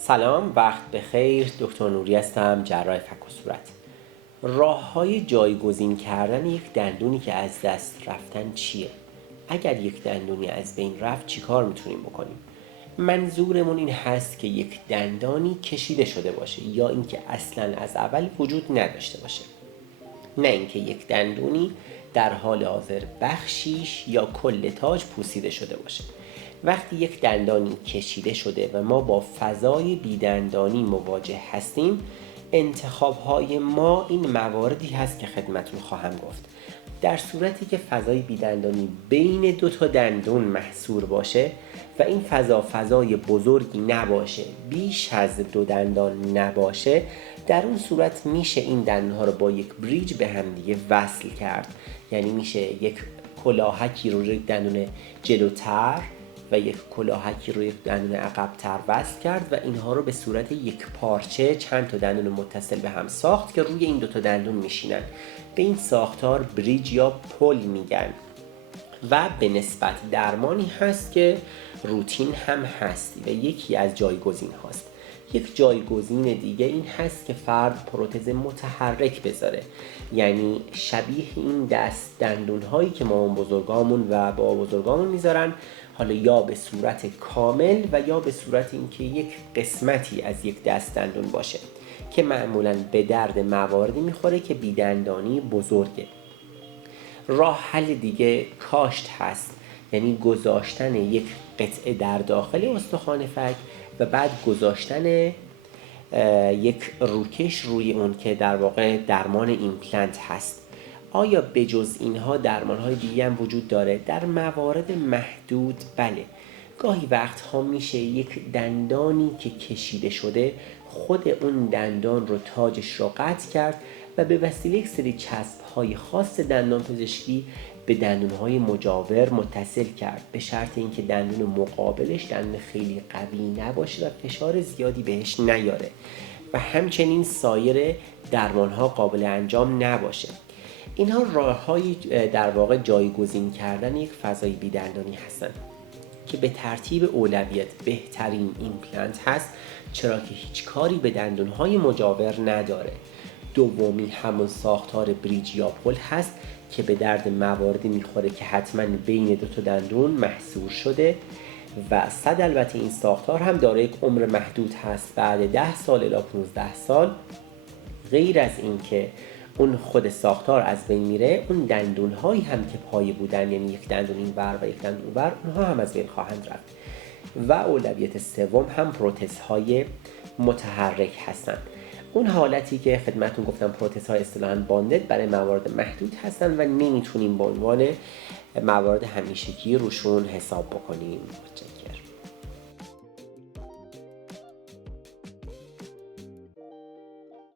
سلام، وقت بخیر. دکتر نوری هستم، جراح فک و صورت. راه‌های جایگزین کردن یک دندونی که از دست رفتن چیه؟ اگر یک دندونی از بین رفت چیکار میتونیم بکنیم؟ منظورمون این هست که یک دندانی کشیده شده باشه یا اینکه اصلاً از اول وجود نداشته باشه. نه اینکه یک دندونی در حال حاضر بخشیش یا کل تاج پوسیده شده باشه. وقتی یک دندانی کشیده شده و ما با فضای بیدندانی مواجه هستیم، انتخاب‌های ما این مواردی هست که خدمتون خواهم گفت. در صورتی که فضای بیدندانی بین دو تا دندون محصور باشه و این فضای بزرگی نباشه، بیش از دو دندان نباشه، در اون صورت میشه این دندان‌ها رو با یک بریج به هم دیگه وصل کرد. یعنی میشه یک کلاهکی رو روی دندون جلوتر و یک کلاهکی رو یک دندون عقب‌تر وصل کرد و اینها رو به صورت یک پارچه چند تا دندون متصل به هم ساخت که روی این دو تا دندون میشینن. به این ساختار بریج یا پل میگن و به نسبت درمانی هست که روتین هم هست و یکی از جایگزین هاست. یک جایگزین دیگه این هست که فرد پروتز متحرک بذاره، یعنی شبیه این دست دندون هایی که مامان بزرگامون و بابا بزرگامون میذارن، حالا یا به صورت کامل و یا به صورت اینکه یک قسمتی از یک دست دندون باشه که معمولاً به درد مواردی میخوره که بیدندانی بزرگه. راه حل دیگه کاشت هست، یعنی گذاشتن یک قطعه در داخل استخوان فک و بعد گذاشتن یک روکش روی اون که در واقع درمان ایمپلنت هست. آیا بجز اینها درمان‌های دیگه هم وجود داره؟ در موارد محدود بله. گاهی وقتها میشه یک دندانی که کشیده شده خود اون دندان رو تاجش رو قطع کرد و به وسیله یک سری چسب‌های خاص دندان پزشکی به دندون‌های مجاور متصل کرد، به شرط اینکه دندون مقابلش دندون خیلی قوی نباشه و فشار زیادی بهش نیاره و همچنین سایر درمان‌ها قابل انجام نباشه. اینها راه‌های در واقع جایگزین کردن یک فضای بیدندانی هستند که به ترتیب اولویت بهترین ایمپلنت هست، چرا که هیچ کاری به دندون‌های مجاور نداره. دومی همون ساختار بریج یا پل هست که به درد مواردی میخوره که حتما بین دو تا دندون محصور شده و البته این ساختار هم داره یک عمر محدود هست، بعد 10 سال الی 15 سال. غیر از این که اون خود ساختار از بین میره، اون دندون هایی هم که پایه بودن، یعنی یک دندون این ور و یک دندون اون ور، اونها هم از بین خواهند رفت. و اولویت سوم هم پروتزهای متحرک هستند. اون حالتی که خدمتون گفتم پروتزها اصطلاحاً باندد برای موارد محدود هستن و نمیتونیم به عنوان موارد همیشگی روشون حساب بکنیم.